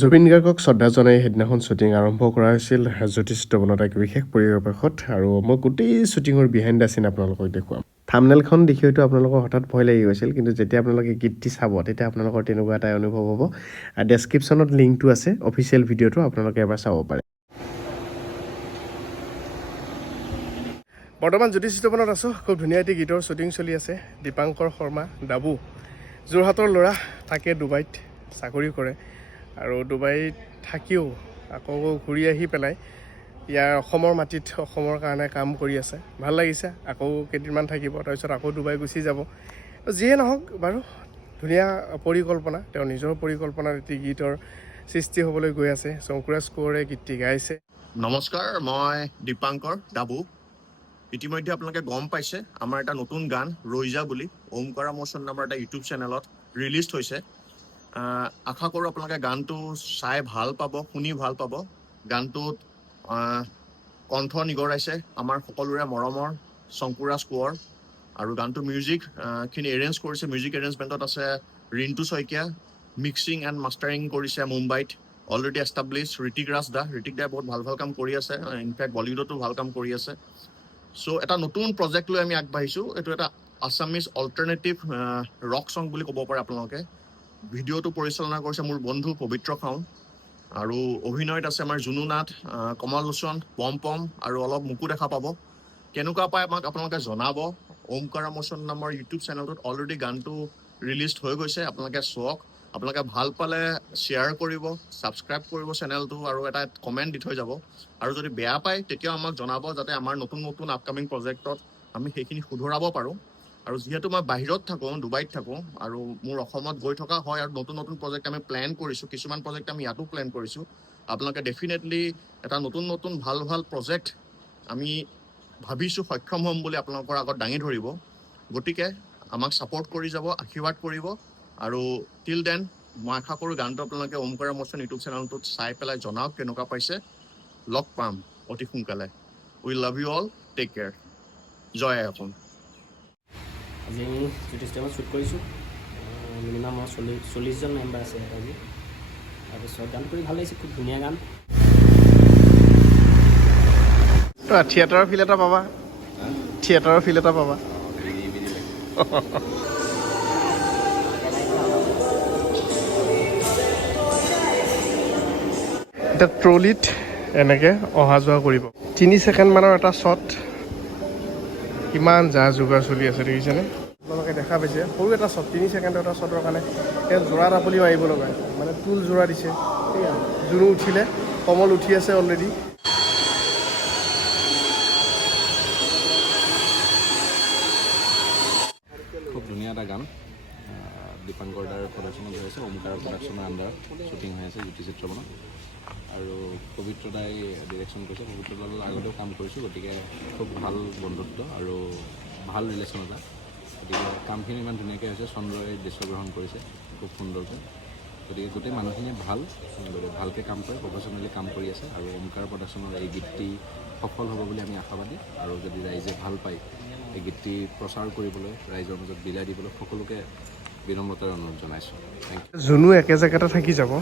জুবিন গাৰ্গক শ্ৰদ্ধা জনাই সেইদিনাখন শ্বুটিং আৰম্ভ কৰা হৈছিল জ্যোতিষিত বনত এক বিশেষ পৰিৱেশত আৰু মই গোটেই শ্বুটিঙৰ বিহাইণ্ড দ্য চিন আপোনালোকক দেখুৱাম থাম্বনেইলখন দেখি হয়তো আপোনালোকৰ হঠাৎ ভয় লাগি গৈছিল কিন্তু যেতিয়া আপোনালোকে গীতটি চাব তেতিয়া আপোনালোকৰ তেনেকুৱা এটা অনুভৱ হ'ব আৰু ডেছক্ৰিপশ্যনত লিংকটো আছে অফিচিয়েল ভিডিঅ'টো আপোনালোকে এবাৰ চাব পাৰে বৰ্তমান জ্যোতিষিত বনত আছোঁ খুব ধুনীয়া এটি গীতৰ শ্বুটিং চলি আছে দীপাংকৰ শৰ্মা ডাবু যোৰহাটৰ ল'ৰা থাকে ডুবাইত চাকৰি কৰে আৰু ডুবাইত থাকিও আকৌ ঘূৰি আহি পেলাই ইয়াৰ অসমৰ মাটিত অসমৰ কাৰণে কাম কৰি আছে ভাল লাগিছে আকৌ কেইদিনমান থাকিব তাৰপিছত আকৌ ডুবাই গুচি যাব যিয়ে নহওক বাৰু ধুনীয়া পৰিকল্পনা তেওঁ নিজৰ পৰিকল্পনাত এটি গীতৰ সৃষ্টি হ'বলৈ গৈ আছে শংকুৰাজ কোঁৱৰে গীতটি গাইছে নমস্কাৰ মই দীপাংকৰ ডাবু ইতিমধ্যে আপোনালোকে গম পাইছে আমাৰ এটা নতুন গান ৰৈজা বুলি ওমকাৰ মোচন নামৰ এটা ইউটিউব চেনেলত ৰিলিজ হৈছে আশা কৰোঁ আপোনালোকে গানটো চাই ভাল পাব শুনি ভাল পাব গানটোত কণ্ঠ নিগৰাইছে আমাৰ সকলোৰে মৰমৰ শংকুৰাজ কোঁৱৰ আৰু গানটো মিউজিকখিনি এৰেঞ্জ কৰিছে মিউজিক এৰেঞ্জমেণ্টত আছে Rintu Saikia mixing and mastering কৰিছে মুম্বাইত অলৰেডি এষ্টাব্লিছ ঋতিক ৰাজ দা ঋতিক দাই বহুত ভাল ভাল কাম কৰি আছে ইনফেক্ট বলিউডতো ভাল কাম কৰি আছে চ' এটা নতুন প্ৰজেক্ট লৈ আমি আগবাঢ়িছোঁ এইটো এটা আছামিজ অল্টাৰনেটিভ ৰক ছং বুলি ক'ব পাৰে আপোনালোকে ভিডিঅ'টো পৰিচালনা কৰিছে মোৰ বন্ধু পবিত্ৰ খাউন আৰু অভিনয়ত আছে আমাৰ জুনু নাথ কমল লোচন পম পম আৰু অলপ মোকো দেখা পাব কেনেকুৱা পায় আমাক আপোনালোকে জনাব ওমকাৰ মোচন নামৰ ইউটিউব চেনেলটোত অলৰেডি গানটো ৰিলিজ হৈ গৈছে আপোনালোকে চাওক আপোনালোকে ভাল পালে শ্বেয়াৰ কৰিব ছাবস্ক্ৰাইব কৰিব চেনেলটো আৰু এটা কমেণ্ট দি থৈ যাব আৰু যদি বেয়া পায় তেতিয়াও আমাক জনাব যাতে আমাৰ নতুন নতুন আপকামিং প্ৰজেক্টত আমি সেইখিনি শুধৰাব পাৰোঁ আৰু যিহেতু মই বাহিৰত থাকোঁ ডুবাইত থাকোঁ আৰু মোৰ অসমত গৈ থকা হয় আৰু নতুন নতুন প্ৰজেক্ট আমি প্লেন কৰিছোঁ কিছুমান প্ৰজেক্ট আমি ইয়াতো প্লেন কৰিছোঁ আপোনালোকে ডেফিনেটলি এটা নতুন নতুন ভাল ভাল প্ৰজেক্ট আমি ভাবিছোঁ সক্ষম হ'ম বুলি আপোনালোকৰ আগত দাঙি ধৰিব গতিকে আমাক ছাপোৰ্ট কৰি যাব আশীৰ্বাদ কৰিব আৰু টিল দেন মই আশা কৰোঁ গানটো আপোনালোকে ওমকাৰ মোচন ইউটিউব চেনেলটোত চাই পেলাই জনাওক কেনেকুৱা পাইছে লগ পাম অতি সোনকালে we love you all take care জয় আপোন আজি আমি জ্যোতিষিত বনত শ্বুট কৰিছোঁ মিনিমাম আমাৰ 40জন মেম্বাৰ আছে ইয়াত আজি তাৰপিছত গান কৰি ভাল লাগিছে খুব ধুনীয়া গান থিয়েটাৰৰ ফিল এটা পাবা থিয়েটাৰৰ ফিল এটা পাবা এতিয়া ট্ৰলিত এনেকৈ অহা যোৱা কৰিব 3 ছেকেণ্ডমানৰ এটা শ্বট কিমান যা যোগাৰ চলি আছে দেখিছেনে আপোনালোকে দেখা পাইছে সৰু এটা শ্বট 3 ছেকেণ্ডৰ এটা শ্বটৰ কাৰণে তেওঁ যোৰা টাপলিও আহিব লগা মানে টুল যোৰা দিছে জোৰো উঠিলে কমল উঠি আছে অলৰেডি খুব ধুনীয়া এটা গান দীপাংকৰ দাৰ প্ৰডাকশ্যনত হৈ আছে ওমকাৰ প্ৰডাকশ্যনৰ আণ্ডাৰত শ্বুটিং হৈ আছে জ্যোতিষিত বনত আৰু পবিত্ৰ দাই ডিৰেকশ্যন কৰিছে পবিত্ৰ দাৰ আগতেও কাম কৰিছোঁ গতিকে খুব ভাল বন্ধুত্ব আৰু ভাল ৰিলেশ্যন এটা গতিকে কামখিনি ইমান ধুনীয়াকৈ হৈছে চন্দ্ৰই দৃশ্যগ্ৰহণ কৰিছে খুব সুন্দৰকৈ গতিকে গোটেই মানুহখিনিয়ে ভালকৈ কাম কৰে প্ৰফেশ্যনেলি কাম কৰি আছে আৰু ওমকাৰ প্ৰডাকশ্যনৰ এই গীতটি সফল হ'ব বুলি আমি আশাবাদী আৰু যদি ৰাইজে ভাল পায় এই গীতটি প্ৰচাৰ কৰিবলৈ ৰাইজৰ মাজত বিলাই দিবলৈ সকলোকে বিনম্ৰতাৰে অনুৰোধ জনাইছোঁ থেংক ইউ জোনো একে জেগাতে থাকি যাব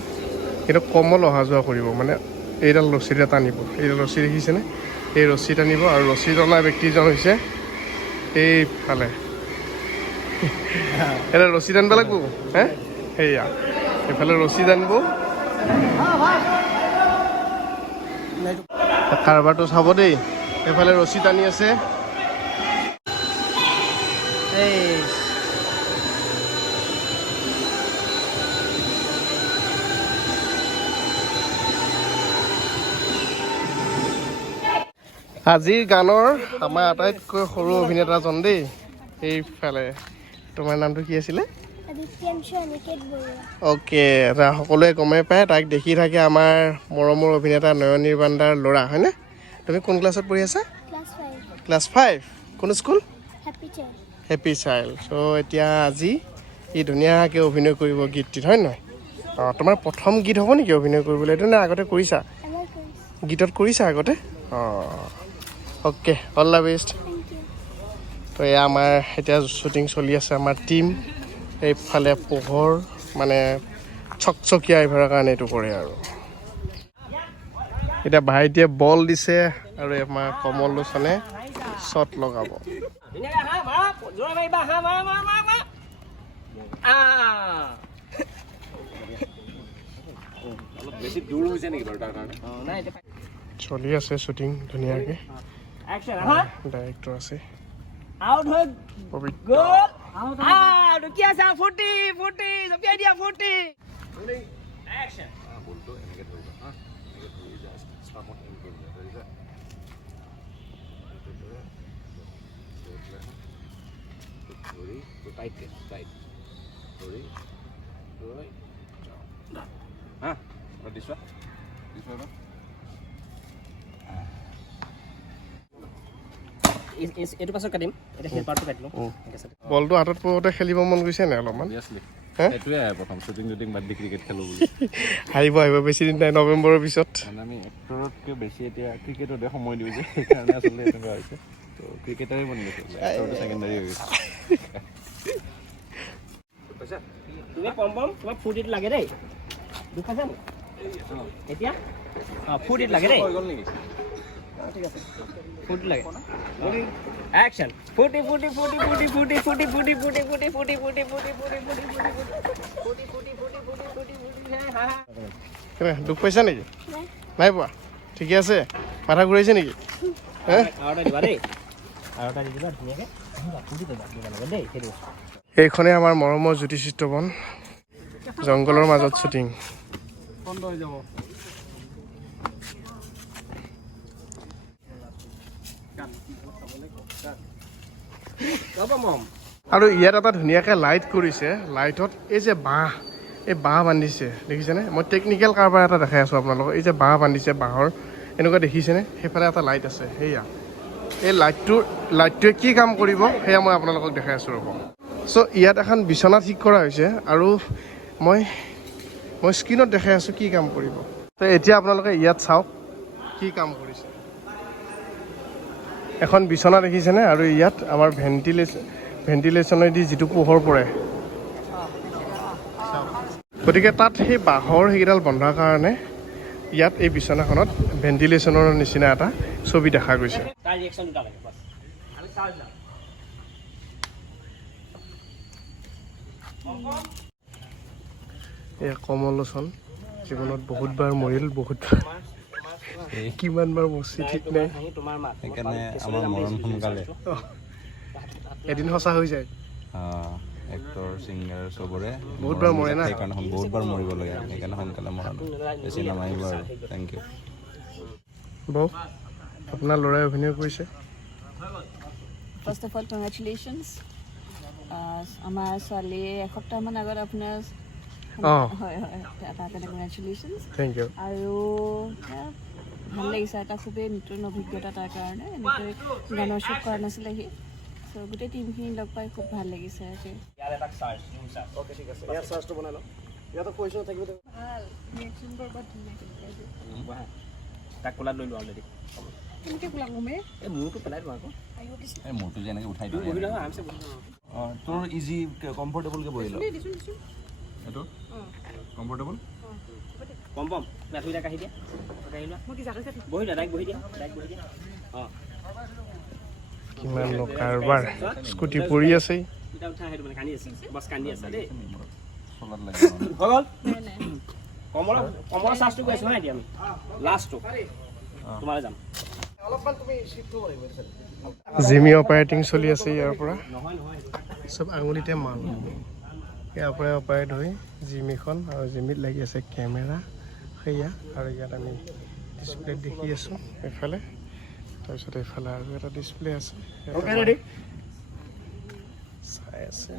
কিন্তু কমল অহা যোৱা কৰিব মানে এইডাল ৰছীৰে টানিব এইডাল ৰছী দেখিছেনে এই ৰছী টানিব আৰু ৰছী টনা ব্যক্তিজন হৈছে এইফালে এটা ৰছী টানিব লাগিব হে সেয়া এইফালে ৰছী টানিব কাৰবাৰটো চাব দেই এইফালে ৰছী টানি আছে আজিৰ গানৰ আমাৰ আটাইতকৈ সৰু অভিনেতাজন দেই এইফালে তোমাৰ নামটো কি আছিলে অ'কে সকলোৱে গমেই পায় তাক দেখি থাকে আমাৰ মৰমৰ অভিনেতা নয়ন নিৰ্বাণদাৰ ল'ৰা হয়নে তুমি কোন ক্লাছত পঢ়ি আছা ক্লাছ 5 কোন স্কুল হেপী চাইল্ড চ' এতিয়া আজি ই ধুনীয়াকৈ অভিনয় কৰিব গীতটিত হয় নহয় অঁ তোমাৰ প্ৰথম গীত হ'ব নেকি অভিনয় কৰিবলৈ এইটো নে আগতে কৰিছা গীতত কৰিছা আগতে অঁ অ'কে অল দ্য বেষ্ট তো এয়া আমাৰ এতিয়া শ্বুটিং চলি আছে আমাৰ টীম এইফালে পোহৰ মানে চকচকীয়া আহিবৰ কাৰণে এইটো কৰে আৰু এতিয়া ভাইটিয়ে বল দিছে আৰু আমাৰ কমল লোচনে শ্বট লগাব বেছি দূৰ হৈছে নেকি বাৰু তাৰ কাৰণে চলি আছে শ্বুটিং ধুনীয়াকৈ ডাইৰেক্টৰ আছে আউট হৈ পবিত্ৰ গ'ল আউট কি আছে 40 জপিয়াই দিয়া 40 অ্যাকশন বলটো এনেকৈ ধৰিবা হা এনেকৈ ধৰি জাষ্ট ষ্টাৰ্টত এম কৰিবা ধৰিছা ধৰি টাইট ধৰি হা দিছোৱা এইটো পাছত কাটিম এতিয়া সেই পাৰ্টটো কাটি লওঁ বলটো হাতত পৰোঁতে খেলিব মন গৈছে নে অলপমান সেইটোৱে প্ৰথম শ্বুটিং বাদ দি ক্ৰিকেট খেলোঁ বুলি আহিব বেছি দিন নাই নৱেম্বৰৰ পিছত মানে আমি এক্টৰতকৈ বেছি এতিয়া ক্ৰিকেটতে সময় দিওঁ যে সেইকাৰণে আচলতে এনেকুৱা হৈছে তো ক্ৰিকেটাৰে বনি গৈছে এক্টৰটো ছেকেণ্ডাৰী হৈ গৈছে তুমি পম তোমাক ফূৰ্তিটো লাগে দেই দুখ আছে নি এতিয়া ফূৰ্তিটো লাগে দেই হৈ গ'ল নেকি ঠিক আছে ফূৰ্তি লাগে অ্যাকশন ফূৰ্তি কেনে দুখ পাইছা নেকি নাই পোৱা ঠিকে আছে মাথা ঘূৰাইছে নেকি হে আৰু এটা দিবা দেই আৰু এটা দি দিবা ধুনীয়াকৈ ফূৰ্তি দিবা লাগে দেই সেইটো এইখনে আমাৰ মৰমৰ জ্যোতি চিত্ৰবন জংঘলৰ মাজত শ্বুটিং বন্ধ হৈ যাব আৰু ইয়াত এটা ধুনীয়াকৈ লাইট কৰিছে লাইটত এই যে বাঁহ বান্ধিছে দেখিছেনে মই টেকনিকেল কাৰবাৰ এটা দেখাই আছোঁ আপোনালোকক এই যে বাঁহ বান্ধিছে বাঁহৰ এনেকুৱা দেখিছেনে সেইফালে এটা লাইট আছে সেয়া এই লাইটটোৱে কি কাম কৰিব সেয়া মই আপোনালোকক দেখাই আছোঁ ৰ'ব চ' ইয়াত এখন বিচনা ঠিক কৰা হৈছে আৰু মই স্ক্ৰীণত দেখাই আছোঁ কি কাম কৰিব তো এতিয়া আপোনালোকে ইয়াত চাওক কি কাম কৰিছে এখন বিচনা দেখিছেনে আৰু ইয়াত আমাৰ ভেণ্টিলেশ্যনেদি যিটো পোহৰ পৰে গতিকে তাত সেই বাঁহৰ সেইকেইডাল বন্ধাৰ কাৰণে ইয়াত এই বিচনাখনত ভেণ্টিলেশ্যনৰ নিচিনা এটা ছবি দেখা গৈছে তাৰ ৰিয়েকশ্যন দুটা লাগে বাছ আমি চাৰ্জ যাম এয়া কমল লোচন জীৱনত বহুতবাৰ মৰিল বহুতবাৰ কিমানবাৰ মচি ঠিক নাই তোমাৰ মাত সেইকাৰণে আমাৰ মৰণ সোনকালে এদিন সঁচা হৈ যায় এক্টৰ ছিংগাৰ চবৰে বহুতবাৰ মৰে না সেইকাৰণে বহুতবাৰ মৰিব লাগে সেইকাৰণে সোনকালে মৰা বেছি নামাৰিব আৰু থেংক ইউ বৌ আপোনাৰ ল'ৰাই অভিনয় কৰিছে First of all, congratulations. আমাৰ ছোৱালীয়ে এসপ্তাহমান আগত আপোনাৰ হয় তাৰ কাৰণে কংগ্ৰেচুলেশ্যনছ থেংক ইউ আৰু ভাল লাগিছে এটা খুবেই নতুন অভিজ্ঞতা তাৰ কাৰণে এনেকৈ গানৰ শ্বুট কৰা নাছিলে সি চ' গোটেই টিমখিনি লগ পাই খুব ভাল লাগিছে আজি ইয়াৰ এটা চাৰ্জ অ'কে ঠিক আছে ইয়াৰ চাৰ্জটো বনাই লওঁ ইয়াতো পইচা থাকিব ভাল ৰিয়েকশ্যনবোৰ বৰ ধুনীয়া তাক কোলাত লৈ লোৱা অলৰেডি কেনেকৈ পেলাম গমে এই মূৰটো পেলাই দিওঁ আকৌ এই মোৰটো যে এনেকৈ উঠাই তুমি বহি লওঁ আৰামছে বহি লওঁ অঁ তোৰ ইজি কমফৰ্টেবলকৈ বহি লওঁ এইটো কমফৰ্টেবল পম ৰাতিটা কাঢ়ি দিয়া কাঢ়ি লোৱা বহি দিয়া ডাইৰেক্ট বহি দিয়া অঁ কিমান লোক কাৰবাৰ স্কুটি পৰি আছে এটা উঠাই সেইটো মানে কান্দি আছে বাছ কান্দি আছে দেই চলাত লাগে হৈ গ'ল কমলৰ চাৰ্জটো কৈ আছোঁ নাই এতিয়া আমি লাষ্টটো তোমালৈ যাম জিমি অপাৰেটিং চলি আছে ইয়াৰ পৰা চব আঙুলিতে মাল ইয়াৰ পৰাই অপাৰেট হৈ জিমিখন আৰু জিমিত লাগি আছে কেমেৰা সেয়া আৰু ইয়াত আমি ডিছপ্লেত দেখি আছোঁ এইফালে তাৰপিছত এইফালে আৰু এটা ডিছপ্লে আছে চাই আছে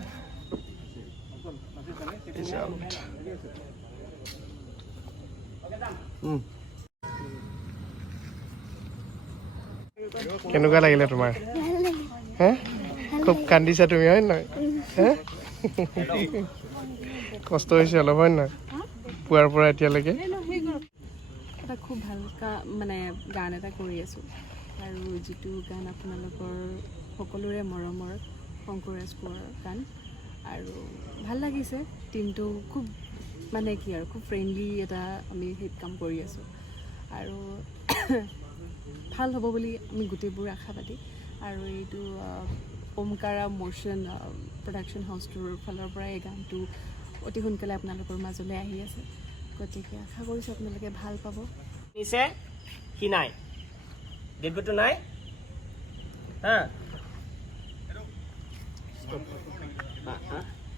কেনেকুৱা লাগিলে তোমাৰ হে খুব কান্দিছা তুমি হয় নহয় হে কষ্ট হৈছে অলপ হয় নহয় পুৱাৰ পৰা এতিয়ালৈকে এটা খুব ভাল মানে গান এটা কৰি আছোঁ আৰু যিটো গান আপোনালোকৰ সকলোৰে মৰমৰ শংকুৰাজ কোঁৱৰৰ গান আৰু ভাল লাগিছে টিমটো খুব মানে কি আৰু খুব ফ্ৰেণ্ডলি এটা আমি হিট কাম কৰি আছোঁ আৰু ভাল হ'ব বুলি আমি গোটেইবোৰ আশাবাদী আৰু এইটো ওমকাৰা মোশ্যন প্ৰডাকশ্যন হাউচটোৰ ফালৰ পৰা এই গানটো অতি সোনকালে আপোনালোকৰ মাজলৈ আহি আছে গতিকে আশা কৰিছোঁ আপোনালোকে ভাল পাব নিছে সি নাই ডেটটো নাই হা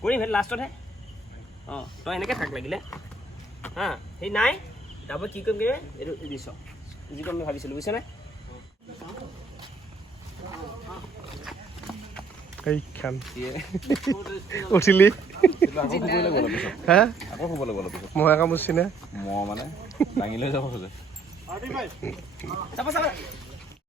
কৰিম সেইটো লাষ্টতহে অঁ তই এনেকৈ থাক লাগিলে হা সেই নাই তাৰপৰা কি কৰিম এইটো দিছ যিটো আমি ভাবিছিলোঁ বুজিছনে এইখান উঠিলি হা আকৌ শুবলৈ গ'ল পিছত মহে কামুৰছি নে মানে দাঙি লৈ যাব খোজে চাব